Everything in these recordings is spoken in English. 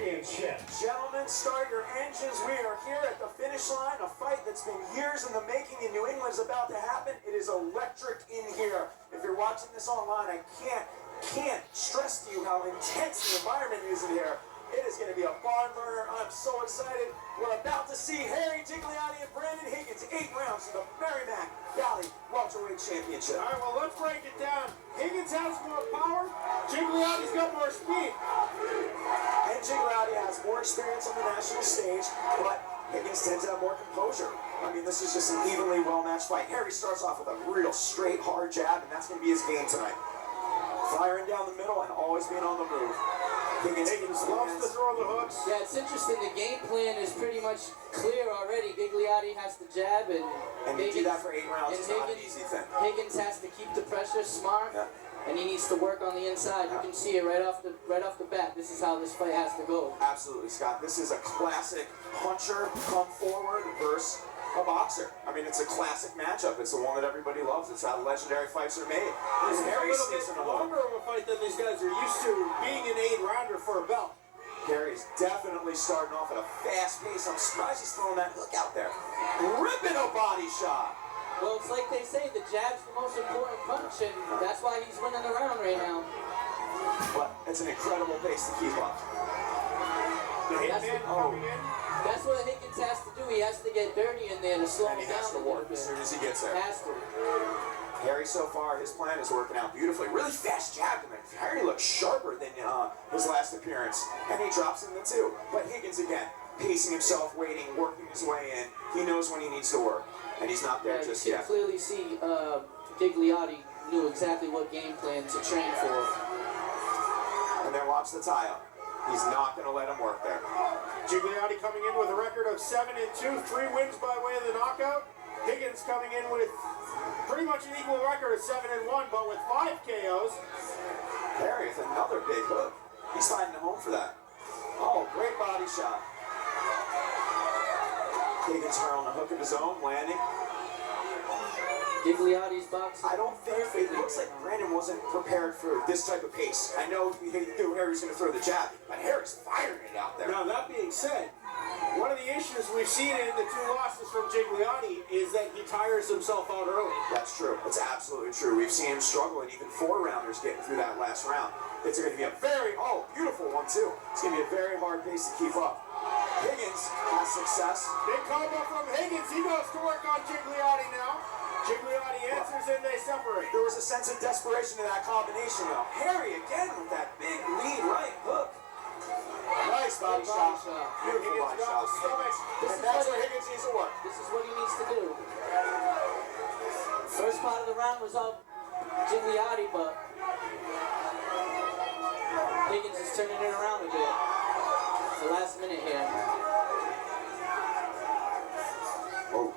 Championship. Gentlemen, start your engines. We are here at the finish line. A fight that's been years in the making in New England is about to happen. It is electric in here. If you're watching this online, I can't stress to you how intense the environment is in here. It is going to be a barn burner. I'm so excited. We're about to see Harry Gigliotti and Brandon Higgins, 8 rounds in the Merrimack Valley Welterweight Championship. All right, well, let's break it down. Higgins has more power. Gigliotti's got more speed. And Gigliotti has more experience on the national stage, but Higgins tends to have more composure. I mean, this is just an evenly well-matched fight. Harry starts off with a real straight, hard jab, and that's going to be his game tonight. Firing down the middle and always being on the move. Higgins loves to throw the hooks. Yeah, it's interesting. The game plan is pretty much clear already. Gigliotti has to jab, and Higgins, to do that for 8 rounds is not an easy thing. Higgins has to keep the pressure smart, and he needs to work on the inside. You can see it right off the bat. This is how this fight has to go. Absolutely, Scott. This is a classic puncher come forward versus a boxer. I mean, it's a classic matchup. It's the one that everybody loves. It's how legendary fights are made. It's a little bit longer of a fight than these guys are used to, being an 8-rounder for a belt. Harry's definitely starting off at a fast pace. I'm surprised he's throwing that hook out there. Ripping a body shot. Well, it's like they say, the jab's the most important punch, and that's why he's winning the round right now. But it's an incredible pace to keep up. The hitman coming in. That's what Higgins has to do. He has to get dirty in there to slow him down. And he has to work as soon as he gets there. Has to. Harry, so far, his plan is working out beautifully. Really fast jab tonight. Harry looks sharper than his last appearance. And he drops in the 2. But Higgins, again, pacing himself, waiting, working his way in. He knows when he needs to work. And he's not there just yet. You can clearly see Gigliotti knew exactly what game plan to train for. And then watch the tie-up. He's not going to let him work there. Gigliotti coming in with a record of 7-2, 3 wins by way of the knockout. Higgins coming in with pretty much an equal record of 7-1, but with 5 KOs. Harry with another big hook. He's finding a home for that. Oh, great body shot. Higgins throwing a hook of his own, landing. Gigliotti's boxing. I don't think it looks like Brandon wasn't prepared for this type of pace. I know he knew Harry was going to throw the jab, but Harry's firing it out there. Now, that being said, one of the issues we've seen in the 2 losses from Gigliotti is that he tires himself out early. That's true. It's absolutely true. We've seen him struggle, and even 4-rounders getting through that last round. It's going to be a beautiful one, too. It's going to be a very hard pace to keep up. Higgins has success. Big combo from Higgins. He goes to work on Gigliotti now. Gigliotti answers and they separate. There was a sense of desperation in that combination, though. Harry again with that big lead right hook. Nice body shot. Beautiful body shot. And that's where Higgins needs to work. This is what he needs to do. First part of the round was all Gigliotti, but Higgins is turning it around a bit. It's the last minute here. Oh.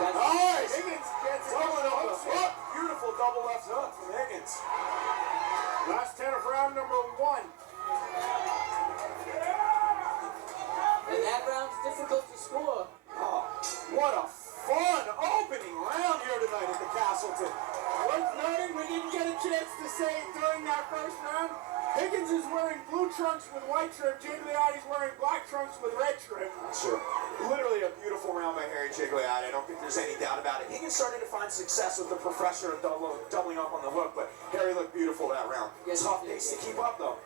Nice! Higgins gets doubling up the hook. Beautiful double left hook from Higgins. Last 10 of round number 1. And that round's difficult to score. Oh, what a fun opening round here tonight at the Castleton. Worth noting, we didn't get a chance to say during that first round, Higgins is wearing blue trunks with white trim. Gigliotti's wearing black trunks with red trim. Sure. Literally a beautiful round by Harry Gigliotti. I don't think there's any doubt about it. Higgins started to find success with the pressure of doubling up on the hook, but Harry looked beautiful that round. Tough pace to keep up, though.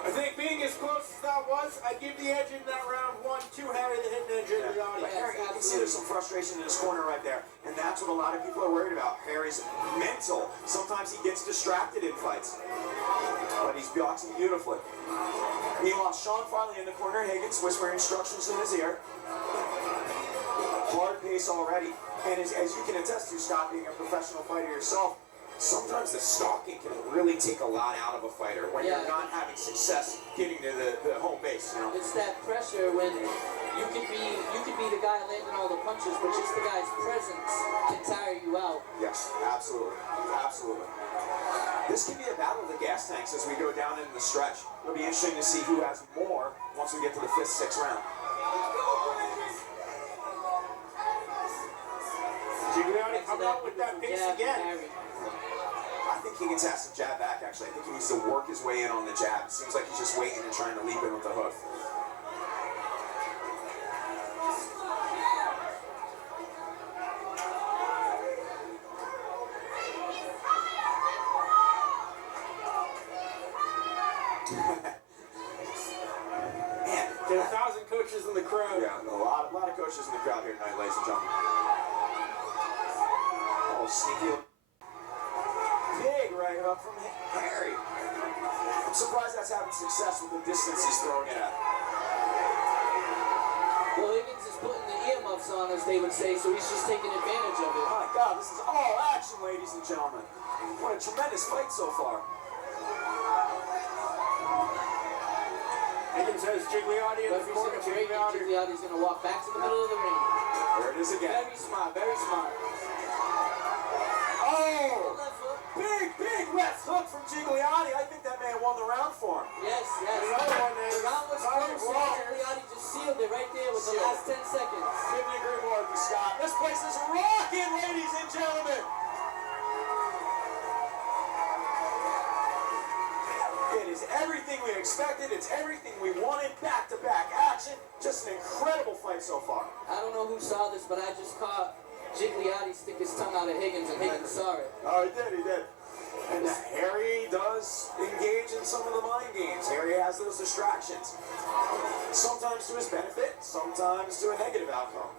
I think being as close as that was, I'd give the edge in that round 1 to Harry the Hitman Gigliotti. But Harry, you can see there's some frustration in his corner right there, and that's what a lot of people are worried about. Harry's mental. Sometimes he gets distracted in fights, but he's boxing beautifully. Meanwhile, Sean Farley in the corner, Higgins whispering instructions in his ear. Hard pace already, and as you can attest to, Scott, being a professional fighter yourself, sometimes the stalking can really take a lot out of a fighter when you're not having success getting to the home base. You know? It's that pressure when you could be the guy landing all the punches, but just the guy's presence can tire you out. Yes, absolutely, absolutely. This can be a battle of the gas tanks as we go down into the stretch. It'll be interesting to see who has more once we get to the 5th, 6th round. Gigliotti coming out with that pace again. I think Higgins has to jab back, actually. I think he needs to work his way in on the jab. It seems like he's just waiting and trying to leap in with the hook. Man, There are 1,000 coaches in the crowd. yeah, a lot of coaches in the crowd here tonight, ladies and gentlemen. Oh, sneaky. Big right up from Harry. I'm surprised that's having success with the distance he's throwing it at. Well, Higgins is putting the earmuffs on, as they would say, so he's just taking advantage of it. My God, this is all action, ladies and gentlemen. What a tremendous fight so far. Higgins has Gigliotti in the Referee's corner. gonna break, and Gigliotti's gonna walk back to the middle of the ring. There it is again. Very smart, very smart. Oh! Left hook. Big left hook from Gigliotti. I think that man won the round for him. Yes, yes. Another one there. The round was close. Gigliotti just sealed it right there with the last 10 seconds. Couldn't agree more with you, Scott. This place is rocking, ladies and gentlemen. It is everything we expected. It's everything we wanted. Back-to-back action. Just an incredible fight so far. I don't know who saw this, but I just caught Gigliotti stick his tongue out at Higgins, and Higgins saw it. Oh, he did. And Harry does engage in some of the mind games. Harry has those distractions. Sometimes to his benefit, sometimes to a negative outcome.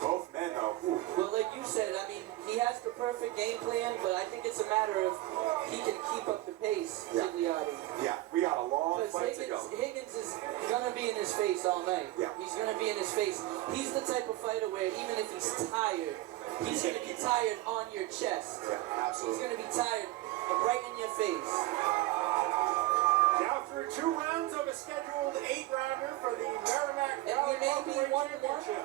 Both men, though. Ooh. Well, like you said, I mean, he has the perfect game plan, but I think it's a matter of he can keep up the pace, Yeah. Gigliotti. Yeah, we got a long Because fight to go. Higgins is gonna be in his face all night. Yeah. He's gonna be in his face. He's the type of fighter where even if he's tired, he's gonna be tired on your chest. Yeah, He's absolutely. gonna be tired right in your face. Now through 2 rounds of a scheduled 8-rounder for the Merrimack And Valley we may be Welterweight 1-1. Championship.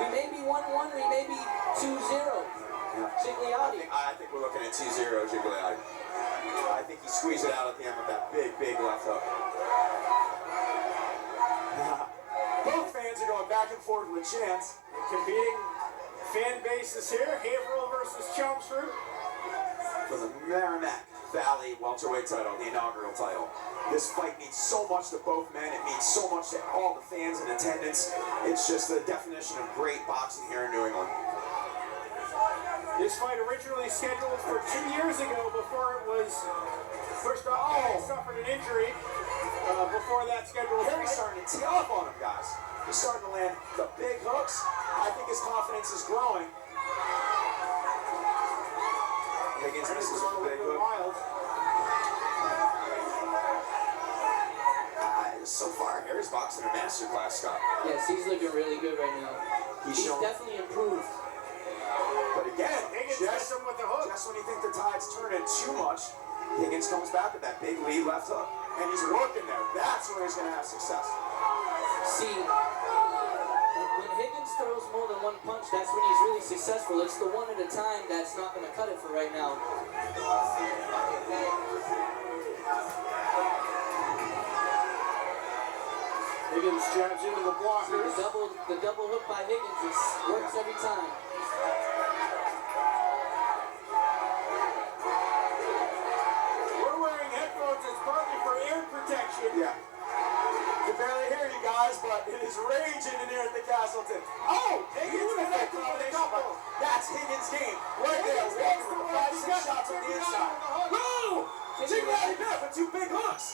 We may be 1-1, we may be 2-0. Yeah. Gigliotti. I think we're looking at 2-0 Gigliotti. I think he squeezed it out at the end with that big left hook. Both fans are going back and forth with chants. Competing fan bases here. Haverhill versus Chelmsford. For the Merrimack Valley welterweight title, the inaugural title. This fight means so much to both men. It means so much to all the fans in attendance. It's just the definition of great boxing here in New England. This fight originally scheduled for 2 years ago before it was pushed off. He suffered an injury before that scheduled Harry's fight. starting to tee off on him, guys. He's starting to land the big hooks. I think his confidence is growing. Higgins He's misses throwing with a a big little bit hook. wild. So far, Harry's boxing a masterclass, Scott. Yes, he's looking really good right now. He's He's shown, definitely improved. but again, Higgins hits him with the hook. just when you think the tide's turning too much, Higgins comes back with that big lead left hook. And he's working there. That's where he's going to have success. See, when Higgins throws more than one punch, that's when he's really successful. It's the one at a time that's not going to cut it for right now. Higgins jabs into the See, blockers. the double hook by Higgins works every time. We're wearing headphones. It's partly for air protection. Yeah. Can barely hear you guys, but it is raging in here at the Castleton. Oh, Higgins with that combination. But that's Higgins' game. Right there, walking with the 5-6 shots on the inside. Woo! Gigliotti back with 2 big hooks.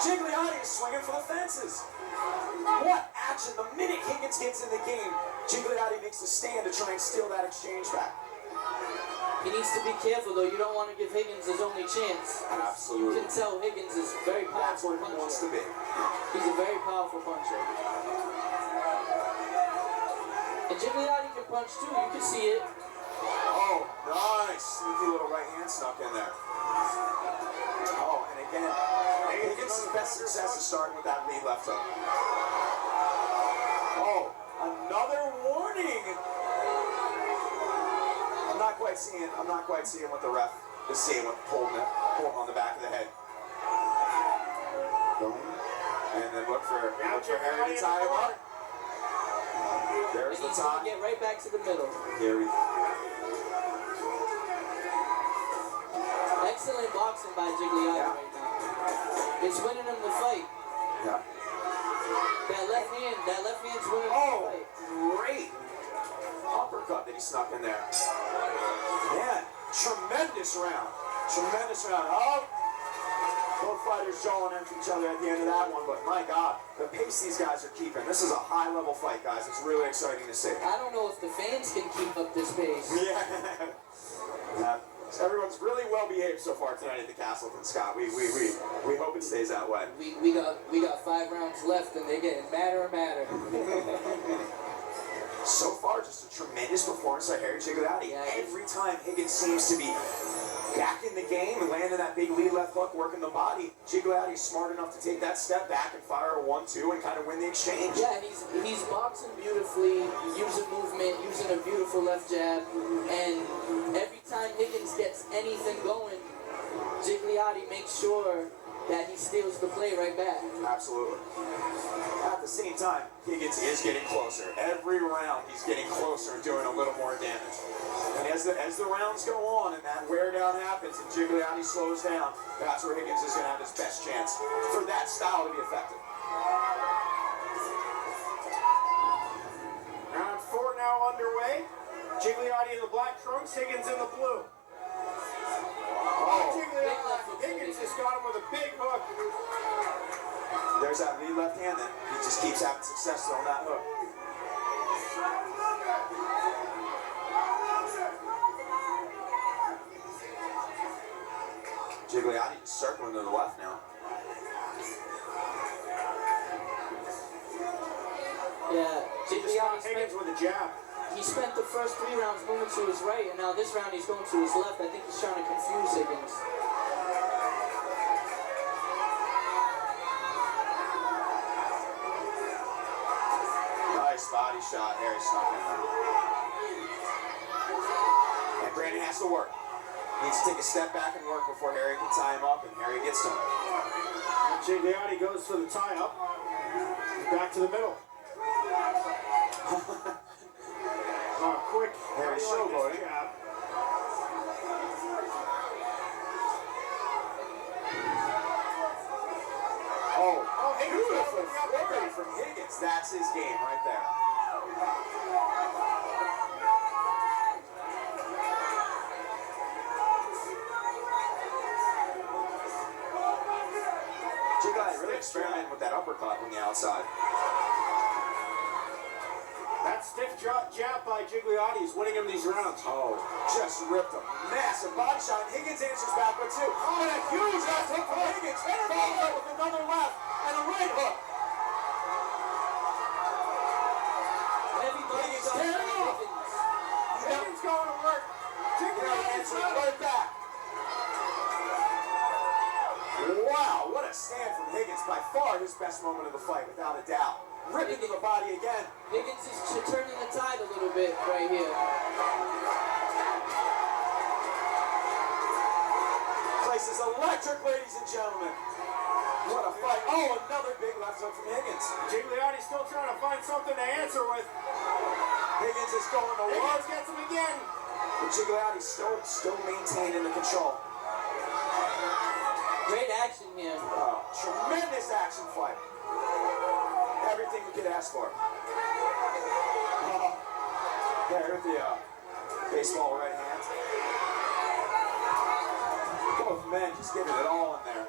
Gigliotti is swinging for the fences. What action. The minute Higgins gets in the game, Gigliotti makes a stand to try and steal that exchange back. He needs to be careful, though. You don't want to give Higgins his only chance. Absolutely. You can tell Higgins is a very That's powerful where he wants to puncher. be. He's a very powerful puncher. And Gigliotti can punch, too. You can see it. Oh, nice. Sneaky little right hand snuck in there. Oh, and again, Higgins' best success is starting with that lead left hook. Oh, another warning. I'm not quite seeing what the ref is seeing with pulling him on the back of the head. And then look for Harry to tie him up. There's And the he's going tie. to get right back to the middle. Here we Excellent boxing by Gigliotti Yeah. right now. It's winning him the fight. Yeah. That left hand's winning him Oh, the fight. great uppercut that he snuck in there. Man, tremendous round. Tremendous round. Oh, Both fighters jawing at each other at the end of that one, but my God, the pace these guys are keeping. This is a high-level fight, guys. It's really exciting to see. I don't know if the fans can keep up this pace. Yeah. Everyone's really well behaved so far tonight at the Castleton, Scott. We hope it stays that way. We got 5 rounds left, and they're getting madder and madder. So far, just a tremendous performance by Harry Gigliotti. Yeah, Every time Higgins seems to be back in the game and landing that big lead left hook, working the body, Gigliotti's smart enough to take that step back and fire a 1-2 and kind of win the exchange. Yeah, he's boxing beautifully, using movement, using a beautiful left jab, and every time Higgins gets anything going, Gigliotti makes sure that he steals the play right back. Absolutely. At the same time, Higgins is getting closer. Every round, he's getting closer and doing a little more damage. And as the rounds go on and that wear down happens and Gigliotti slows down, that's where Higgins is going to have his best chance for that style to be effective. Round 4 now underway. Gigliotti in the black trunks, Higgins in the blue. Higgins just got him with a big hook. There's that lead left hand then. He just keeps having success on that hook. Gigliotti just circling to the left now. Yeah, Gigliotti Higgins with a jab. he spent the first 3 rounds moving to his right, and now this round he's going to his left. I think he's trying to confuse Higgins. Nice body shot. Harry snuck in there. And Brandon has to work. Needs to take a step back and work before Harry can tie him up, and Harry gets to him. And Gigliotti goes for the tie-up. Back to the middle. Quick. Harry showboating. Beautiful flurry from Higgins. That's his game right there. Gigliotti really experimenting with that uppercut on the outside. That stiff jab by Gigliotti is winning him these rounds. Oh, just ripped a massive body shot. Higgins answers back with 2. And a huge left hook from Higgins. Followed up with another left and a right hook. Heavy body Higgins shot by tearing off. Higgins. Higgins going to work. Gigliotti answering right back. Wow, what a stand from Higgins. By far his best moment of the fight, without a doubt. Ripping to the body again. Higgins is turning the tide a little bit right here. Place is electric, ladies and gentlemen. What a fight. Oh, another big left hook from Higgins. Gigliotti still trying to find something to answer with. Higgins is going to work. Higgins gets him again. But Gigliotti still maintaining the control. Great action here. Tremendous action fight. Everything we could ask for. There with the baseball right hand. Both men just giving it all in there.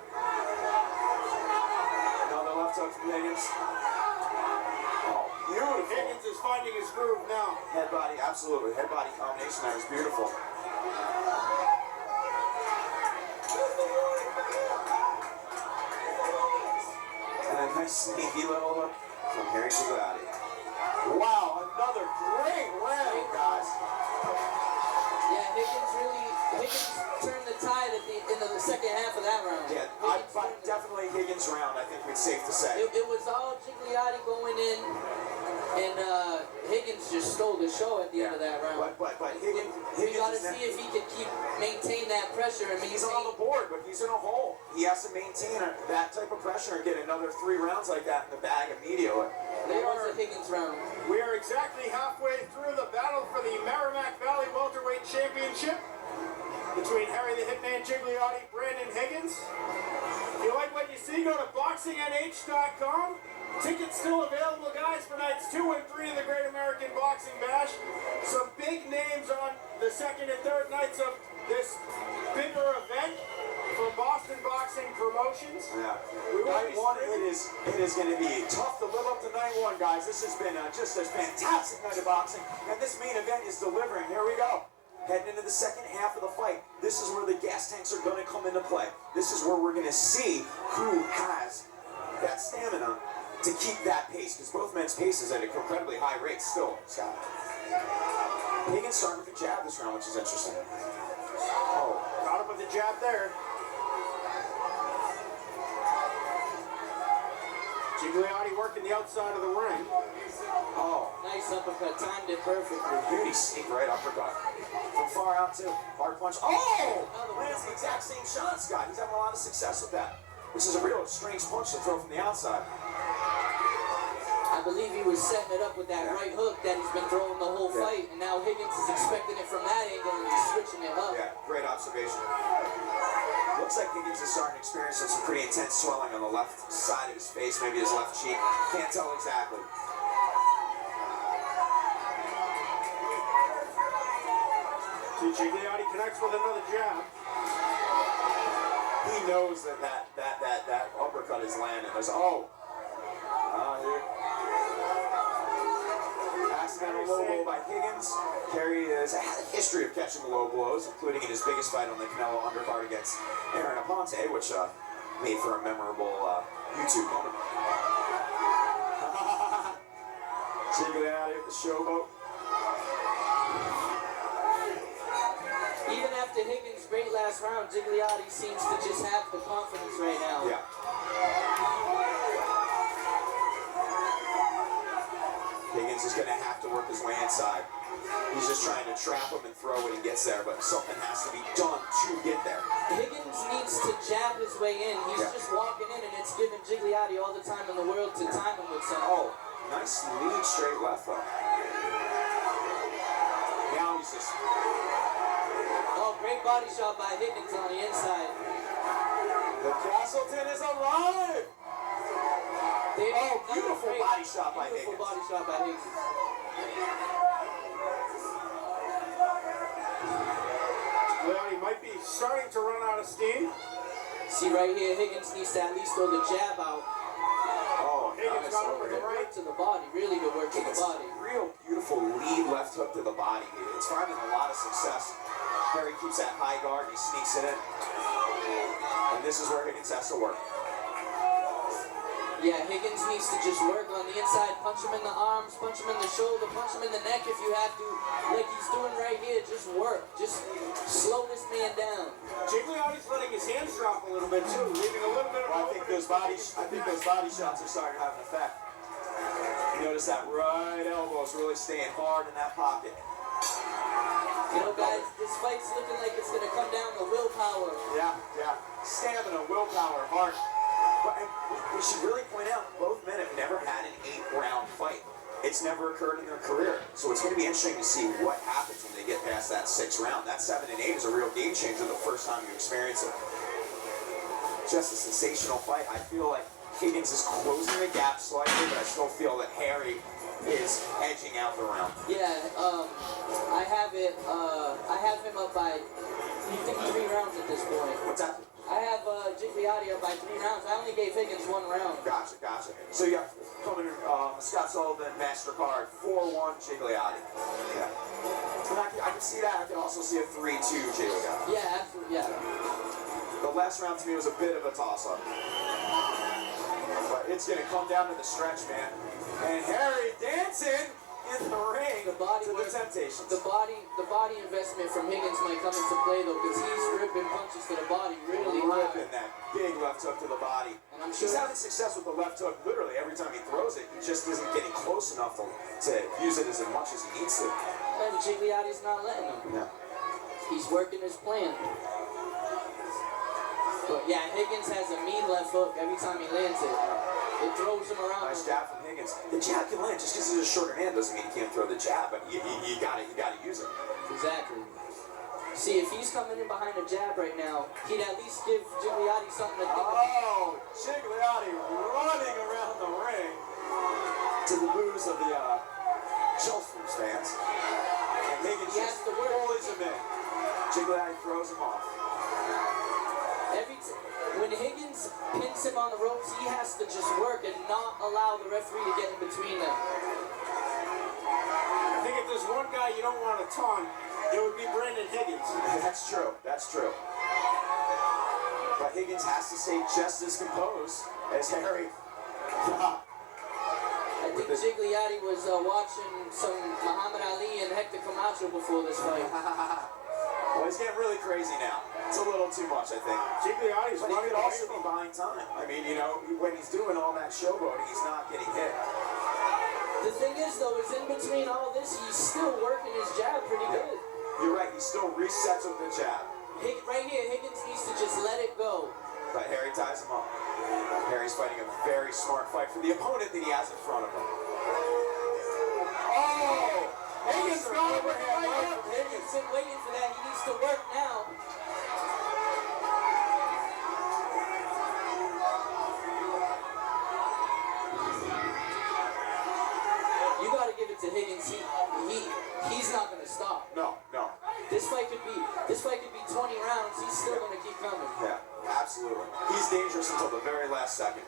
Another left hook from Higgins. Oh, beautiful. Higgins is finding his groove now. Head body, absolutely. Head body combination there is beautiful. And a nice sneaky little hook from Harry Gigliotti. Wow, another great round, guys. Yeah, Higgins turned the tide in the second half of that round. Yeah, definitely Higgins' round, I think it's safe to say. It was all Gigliotti going in, and Higgins just stole the show at the end of that round. But we got to see if he can maintain that pressure. And he's on the board, but he's in a hole. He has to maintain that type of pressure and get another 3 rounds like that in the bag immediately. That was a Higgins round. We are exactly halfway through the battle for the Merrimack Valley Welterweight Championship between Harry the Hitman Gigliotti, Brandon Higgins. If you like what you see, go to boxingnh.com. Tickets still available, guys, for nights 2 and 3 of the Great American Boxing Bash. Some big names on the second and third nights of this bigger event. from Boston Boxing Promotions. Yeah. We will Night be one, streaming- it is going to be tough to live up to night one, guys. This has been just a fantastic night of boxing, and this main event is delivering. Here we go. Heading into the second half of the fight, this is where the gas tanks are going to come into play. This is where we're going to see who has that stamina to keep that pace, because both men's pace is at an incredibly high rate still, Scott. Higgins starting with the jab this round, which is interesting. Oh, Got him with the jab there. Gigliotti working the outside of the ring. oh. Nice uppercut, timed it perfectly. Beauty sneak right uppercut. From far out too. Hard punch. Oh! Lands the exact same shot, Scott. He's having a lot of success with that. Which is a real strange punch to throw from the outside. I believe he was setting it up with that right hook that he's been throwing the whole fight, and now Higgins is expecting it from that angle and he's switching it up. Yeah, great observation. Looks like Higgins is starting to experience some pretty intense swelling on the left side of his face, maybe his left cheek. Can't tell exactly. See, Gigliotti connects with another jab. He knows that uppercut is landing. There's here. Accidental low blow by Higgins. Harry has had a history of catching the low blows, including in his biggest fight on the Canelo undercard against Aaron Aponte, which made for a memorable YouTube moment. Gigliotti with the showboat. Even after Higgins' great last round, Gigliotti seems to just have the confidence right now. Yeah. Higgins is going to have to work his way inside. He's just trying to trap him and throw when he gets there, but something has to be done to get there. Higgins needs to jab his way in. He's just walking in, and it's giving Gigliotti all the time in the world to time him with something. Oh, nice lead straight left hook. Now he's just... Oh, great body shot by Higgins on the inside. The Castleton is alive! Beautiful body shot by Higgins. Beautiful body shot by Higgins. Gigliotti might be starting to run out of steam. See right here, Higgins needs to at least throw the jab out. Oh, Higgins got over the Good right. work to the body, really good work to the body. Real beautiful lead left hook to the body. It's finding a lot of success. Harry keeps that high guard, he sneaks it in. And this is where Higgins has to work. Yeah, Higgins needs to just work on the inside, punch him in the arms, punch him in the shoulder, punch him in the neck if you have to. Like he's doing right here, just work. Just slow this man down. Gigliotti's letting his hands drop a little bit too, leaving a little bit of Well, I think those body shots are starting to have an effect. You notice that right elbow is really staying hard in that pocket. You know, guys, this fight's looking like it's gonna come down to willpower. Yeah. Stamina, willpower, heart. But we should really point out, both men have never had an 8-round fight. It's never occurred in their career. So it's going to be interesting to see what happens when they get past that 6th round. That 7 and 8 is a real game changer the first time you experience it. Just a sensational fight. I feel like Higgins is closing the gap slightly, but I still feel that Harry is edging out the round. Yeah, I have him up by, I think, 3 rounds at this point. What's that? I have Gigliotti up by 3 rounds. I only gave Higgins 1 round. Gotcha. So you got coming Scott Sullivan, MasterCard, 4-1 Gigliotti. Yeah. And I can see that. I can also see a 3-2 Gigliotti. Yeah, absolutely, yeah. The last round to me was a bit of a toss-up. But it's going to come down to the stretch, man. And Harry dancing in the ring The body to the work- temptations. The body investment from Higgins might come into play though, because he's ripping punches to the body really hard. Ripping that big left hook to the body. And I'm sure He's having success with the left hook literally every time he throws it. He just isn't getting close enough to use it as much as he needs to. and Gigliotti's not letting him. Yeah. He's working his plan. But yeah, Higgins has a mean left hook every time he lands it. It throws him around. Nice jab from Higgins. The jab can land. Just because he's a shorter hand doesn't mean he can't throw the jab, but you gotta use it. Exactly. See, if he's coming in behind a jab right now, he'd at least give Gigliotti something to think about. Oh, Gigliotti running around the ring to the boos of the Chelsea fans. And Higgins He has just to work. pulls him in. Gigliotti throws him off. Every has to just work and not allow the referee to get in between them. I think if there's one guy you don't want to taunt, it would be Brandon Higgins. That's true. That's true. But Higgins has to stay just as composed as Harry. I think Gigliotti was watching some Muhammad Ali and Hector Camacho before this fight. Well, he's getting really crazy now. It's a little too much, I think. Gigliotti's But he running could away also be from him. buying time. I mean, you know, when he's doing all that showboating, he's not getting hit. The thing is, though, is in between all this, he's still working his jab pretty good. You're right, he still resets with the jab. Right here, Higgins needs to just let it go. But Harry ties him up. Harry's fighting a very smart fight for the opponent that he has in front of him. Oh! Higgins got him with the right hook. Higgins been waiting for that. He needs to work now. You got to give it to Higgins. He's not going to stop. No. This fight could be 20 rounds. He's still going to keep coming. Yeah, absolutely. He's dangerous until the very last second.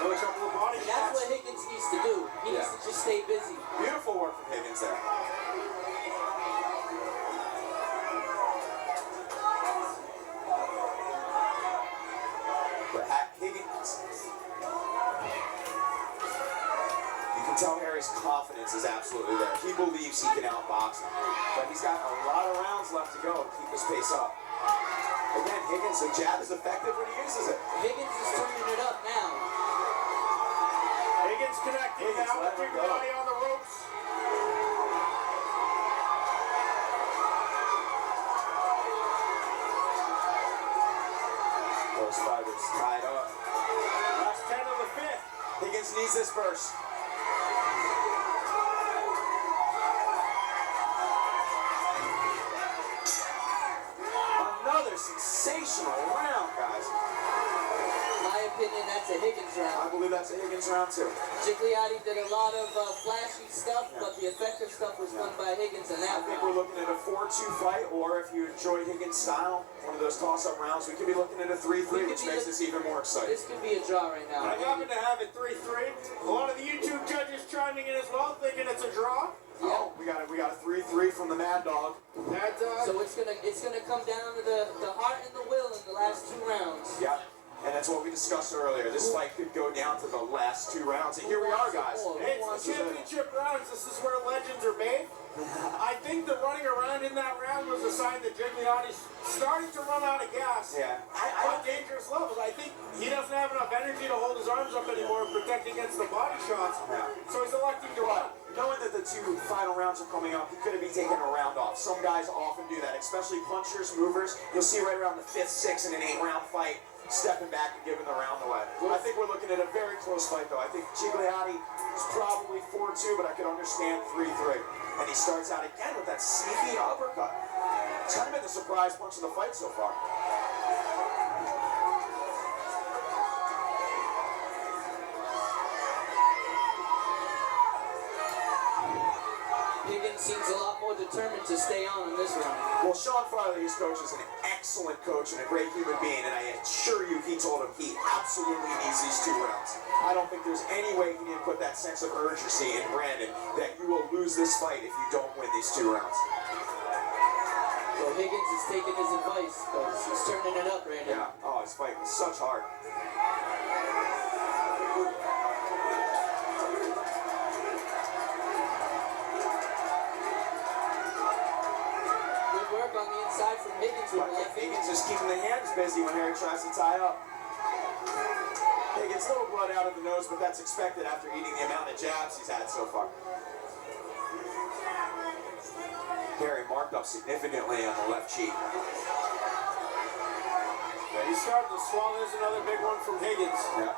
Another couple of body That's shots. what Higgins needs to do. He needs to just stay busy. Beautiful work from Higgins there. But Higgins, you can tell Harry's confidence is absolutely there. He believes he can outbox him. But he's got a lot of rounds left to go to keep his pace up. Again, Higgins, the jab is effective when he uses it. Higgins is turning it up now. Higgins connecting Higgins, now with let him go. Gigliotti on the ropes. Those fighters tied up. Last 10 of the fifth. Higgins needs this burst. Another sensational round, guys. My opinion, that's a Higgins I round. believe that's a Higgins round too. Gigliotti did a lot of flashy stuff, but the effective stuff was done by Higgins in I that think round. we're looking at a 4-2 fight, or if you enjoy Higgins' style, one of those toss-up rounds, we could be looking at a 3-3, which makes this even more exciting. This could be a draw right now. I happen to have it 3-3. A lot of the YouTube judges chiming in as well, thinking it's a draw. Oh, we got a 3-3 from the Mad Dog. And, So it's gonna come down to the heart and the will in the last 2 rounds. Yeah, and that's what we discussed earlier. This fight could go down to the last 2 rounds, and here we are, guys. it's the championship rounds. This is where legends are made. I think the running around in that round was a sign that Gigliotti's starting to run out of gas. Yeah, On dangerous levels. I think he doesn't have enough energy to hold his arms up anymore and protect against the body shots. Yeah. So he's electing to run. knowing that the 2 final rounds are coming up, he could have been taking a round off. Some guys often do that, especially punchers, movers. You'll see right around the 5th, 6th, and an 8-round fight, stepping back and giving the round away. I think we're looking at a very close fight, though. I think Gigliotti is probably 4-2, but I could understand 3-3. And he starts out again with that sneaky uppercut. It's kind of been the surprise punch of the fight so far. Higgins seems a lot more determined to stay on in this round. Well, Sean Farley, his coach, is an excellent coach and a great human being, and I assure you he told him he absolutely needs these 2 rounds. I don't think there's any way he didn't put that sense of urgency in Brandon that you will lose this fight if you don't win these 2 rounds. So Higgins is taking his advice because he's turning it up right now. Yeah, oh, he's fighting with such heart. Good work on the inside from Higgins with the left hand. Higgins is keeping the hands busy when Harry tries to tie up. Higgins, a little blood out of the nose, but that's expected after eating the amount of jabs he's had so far. Harry marked up significantly on the left cheek. Yeah, he's starting to swallow. There's another big one from Higgins. Yeah.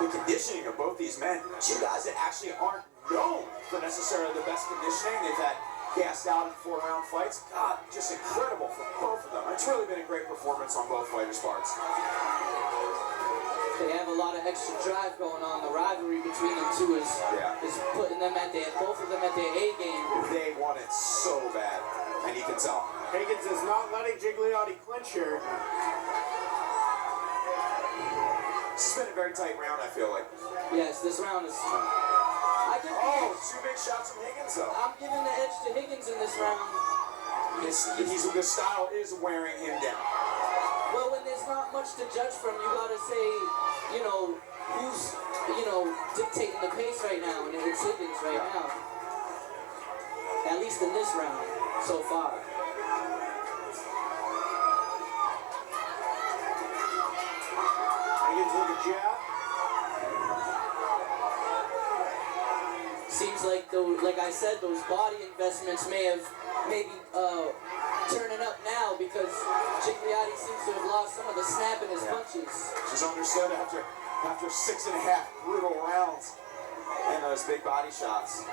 The conditioning of both these men, 2 guys that actually aren't known for necessarily the best conditioning. They've had gassed out in 4-round fights. God, just incredible for both of them. It's really been a great performance on both fighters' parts. They have a lot of extra drive going on. The rivalry between them two is putting them at both of them at their A game. They want it so bad, and you can tell. Higgins is not letting Gigliotti clinch here. This has been a very tight round, I feel like. Yes, this round is. Two big shots from Higgins, though. I'm giving the edge to Higgins in this round. The style is wearing him down. Well, when there's not much to judge from, you gotta say, who's, dictating the pace right now, and it's Higgins right now. At least in this round, so far. Higgins with a jab. Seems like, like I said, those body investments may have turning up now because Gigliotti seems to have lost some of the snap in his punches. Which is understood after 6.5 brutal rounds and those big body shots.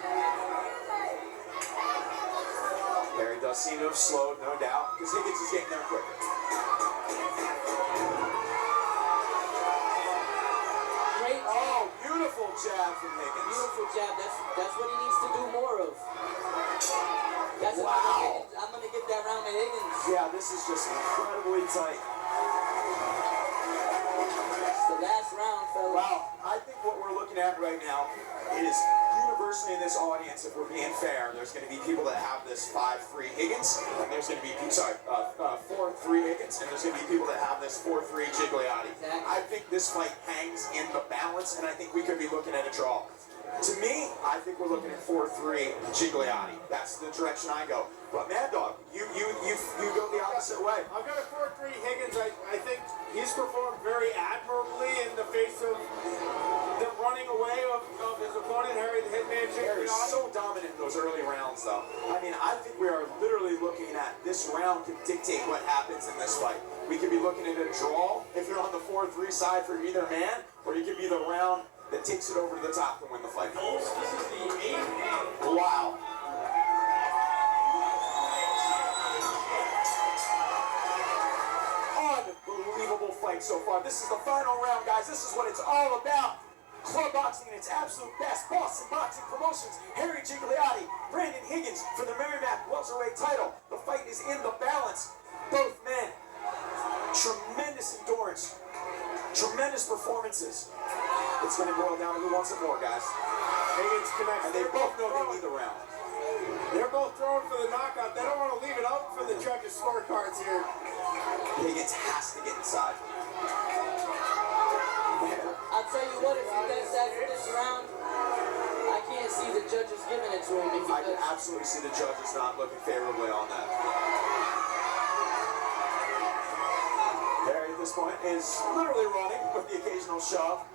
Harry does seem to have slowed, no doubt, because Higgins is getting there quicker. Great. Oh, beautiful jab from Higgins. Beautiful jab. That's what he needs to do more of. That's wow. I'm gonna give that round to Higgins. Yeah, this is just incredibly tight. It's the last round, fellas. Wow, I think what we're looking at right now is universally in this audience, if we're being fair, there's going to be people that have this 5-3 Higgins, and there's going to be 4-3 Higgins, and there's going to be people that have this 4-3 Gigliotti. Exactly. I think this fight hangs in the balance, and I think we could be looking at a draw. To me, I think we're looking at 4-3 Gigliotti. That's the direction I go. But Mad Dog, you go the opposite way. I've got a 4-3 Higgins. I think he's performed very admirably in the face of the running away of his opponent, Harry the Hitman Harry's Gigliotti. so dominant in those early rounds, though. I mean, I think we are literally looking at this round could dictate what happens in this fight. We could be looking at a draw if you're on the 4-3 side for either man, or you could be the round that takes it over to the top and win the fight. Wow. Unbelievable fight so far. This is the final round, guys. This is what it's all about. Club boxing at its absolute best. Boston Boxing Promotions. Harry Gigliotti, Brandon Higgins for the Merrimack welterweight title. The fight is in the balance. Both men. Tremendous endurance. Tremendous performances. It's going to boil down to who wants it more, guys. Higgins connects. And they both know they need the round. They're both throwing for the knockout. They don't want to leave it up for the judges' scorecards here. Higgins has to get inside. I'll tell you what, if he does that for this round, I can't see the judges giving it to him. If he I can does. absolutely see the judges not looking favorably on that. Harry at this point is literally running with the occasional shove.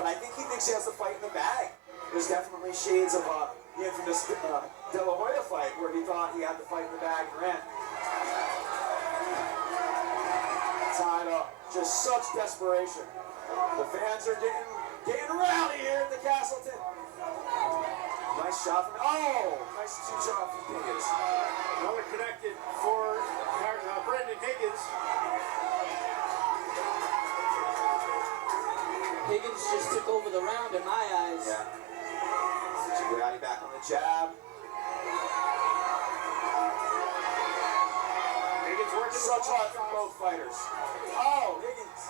But I think he thinks he has the fight in the bag. There's definitely shades of the infamous De La Hoya fight where he thought he had the fight in the bag and ran. Tied up. Just such desperation. The fans are getting rowdy here at the Castleton. Nice shot from nice two-shot from Higgins. Another connected for Brandon Higgins. Higgins just took over the round in my eyes. Yeah. Gigliotti back on the jab. Higgins working Such hard from both fighters. Oh, Higgins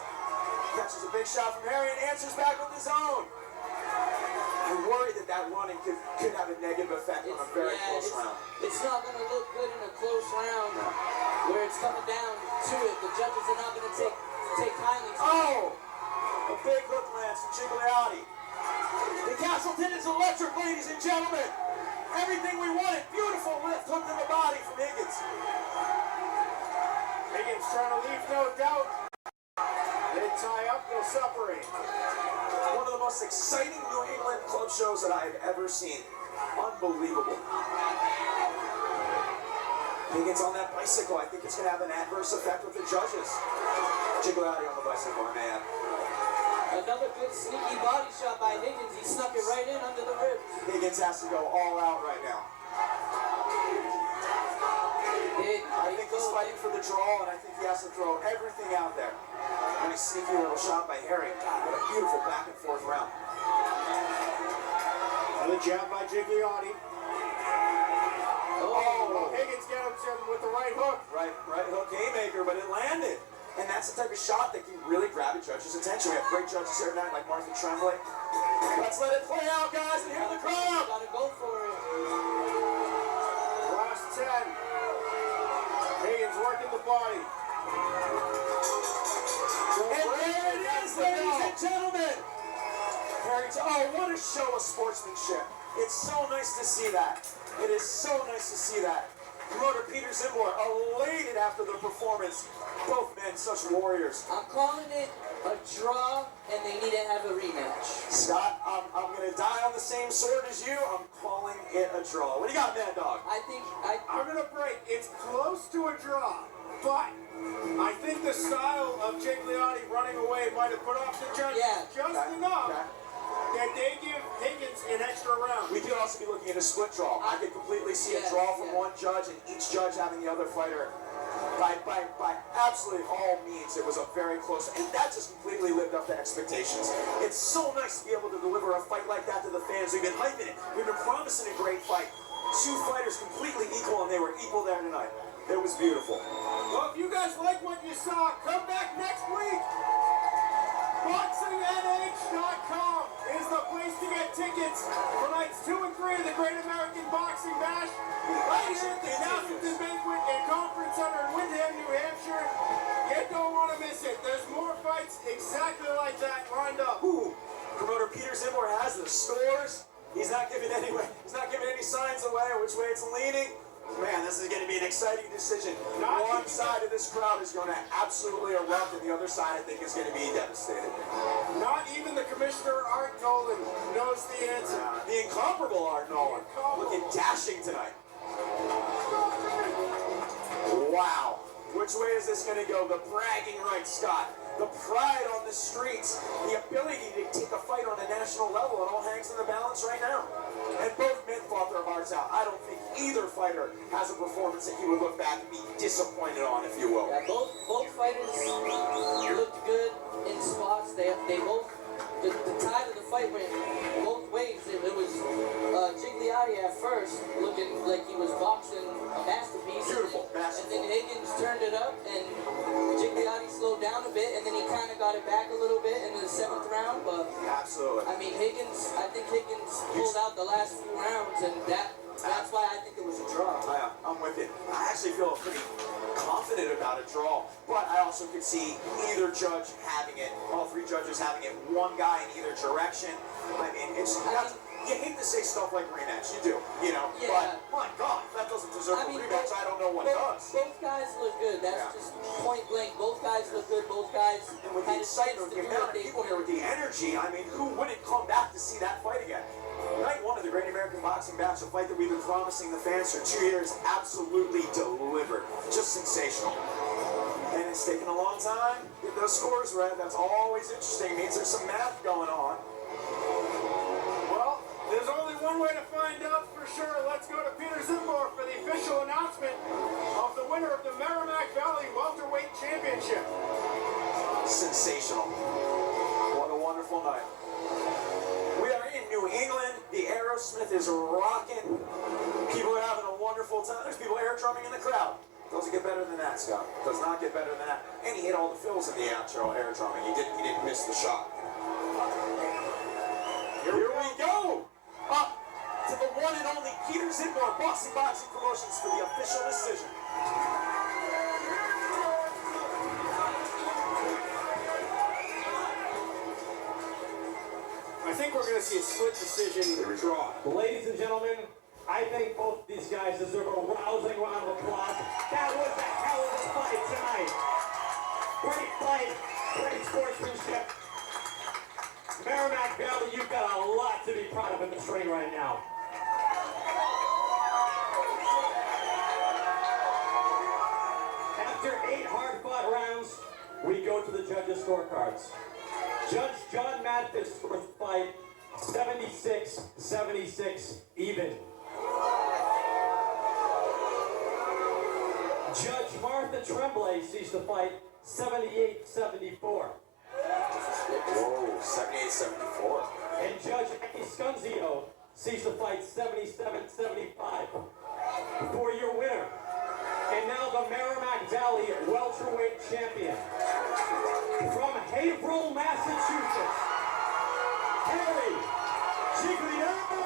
catches a big shot from Harry and answers back with his own. I'm worried that running could have a negative effect on a very close round. It's not going to look good in a close round where it's coming down to it. The judges are not going to take kindly to it. A big hook lands from Gigliotti. The Castleton is electric, ladies and gentlemen. Everything we wanted. Beautiful lift hook to the body from Higgins. Higgins trying to leave no doubt. They tie up, they'll separate. One of the most exciting New England club shows that I've ever seen. Unbelievable. Higgins on that bicycle. I think it's going to have an adverse effect with the judges. Gigliotti on the bicycle, man. Another good sneaky body shot by Higgins. He snuck it right in under the ribs. Higgins has to go all out right now. I think he's fighting for the draw, and I think he has to throw everything out there. Nice sneaky little shot by Harry. God, what a beautiful back and forth round. Another jab by Gigliotti. Oh, Higgins gets him with the right hook. Right hook haymaker, but it landed. And that's the type of shot that can really grab a judge's attention. We have great judges here tonight, like Martha Tremblay. Let's let it play out, guys, and hear the crowd. Gotta go for it. Last 10. Higgins working the body. And there it is, ladies and gentlemen. Oh, what a show of sportsmanship. It's so nice to see that. It is so nice to see that. Promoter Peter Zimbor, elated after the performance. Both men, such warriors. I'm calling it a draw, and they need to have a rematch. Scott, I'm going to die on the same sword as you. I'm calling it a draw. What do you got, Mad Dog? I'm going to break. It's close to a draw, but I think the style of Gigliotti running away might have put off the judges enough that they give Higgins an extra round. We could also be looking at a split draw. I could completely see a draw from one judge and each judge having the other fighter. By absolutely all means, it was a very close, and that just completely lived up to expectations. It's so nice to be able to deliver a fight like that to the fans. We've been hyping it. We've been promising a great fight. Two fighters completely equal, and they were equal there tonight. It was beautiful. Well, if you guys like what you saw, come back next week. BoxingNH.com is the place to get tickets for nights 2 and 3 of the Great American Boxing Bash. Right here at the Castleton Banquet and Conference Center in Windham, New Hampshire. You don't want to miss it. There's more fights exactly like that lined up. Ooh, promoter Peter Zimbor has the scores. He's not giving any signs away which way it's leaning. Man, this is going to be an exciting decision. One side of this crowd is going to absolutely erupt, and the other side, I think, is going to be devastated. Not even the commissioner, Art Nolan, knows the answer. The incomparable Art Nolan. Looking dashing tonight. Wow. Which way is this going to go? The bragging rights, Scott. The pride on the streets. The ability to take a fight on a national level. It all hangs in the balance right now. And both men fought their hearts out. I don't think either fighter has a performance that you would look back and be disappointed on, if you will. Yeah, both fighters looked good in spots. They both, the tide of the fight went both ways. It was Gigliotti at first looking like he was boxing a masterpiece. Beautiful, And then Higgins turned it up, and Gigliotti slowed down a bit, and then he kind of got it back a little bit in the 7th round. But absolutely. I mean, I think Higgins pulled out the last few rounds, and that's why I think it was a draw. Yeah, I'm with you. I actually feel pretty confident about a draw, but I also could see either judge having it, all three judges having it, one guy in either direction. I mean, you hate to say stuff like rematch, you do, but my God, if that doesn't deserve a rematch, I don't know what does. Both guys look good. That's just point blank. Both guys look good. Both guys and with the excitement, the amount of people here, with the energy, I mean, who wouldn't come back to see that fight again? Night 1 of the Great American Boxing Bash, a fight that we've been promising the fans for 2 years, absolutely delivered. Just sensational. And it's taken a long time. Get those scores right. That's always interesting. It means there's some math going on. Well, there's only one way to find out for sure. Let's go to Peter Zimbor for the official announcement of the winner of the Merrimack Valley Welterweight Championship. Sensational. What a wonderful night. We are in New England. The Aerosmith is rocking. People are having a wonderful time. There's people air drumming in the crowd. Doesn't get better than that, Scott. Does not get better than that. And he hit all the fills in the outro air drumming. He didn't miss the shot. Here we go. Up to the one and only Peter Zimbor, Boxing Promotions, for the official decision. I think we're going to see a split decision draw. Ladies and gentlemen, I think both these guys deserve a rousing round of applause. That was a hell of a fight tonight. Great fight, great sportsmanship. Merrimack Valley, you've got a lot to be proud of in this ring right now. After 8 hard-fought rounds, we go to the judges' scorecards. Judge John Mathis' first fight, 76-76 even. Judge Tremblay sees the fight 78-74. Whoa, 78-74. And Judge Eki Scunzio sees the fight 77-75. For your winner, and now the Merrimack Valley welterweight champion, from Haverhill, Massachusetts, Harry Gigliotti!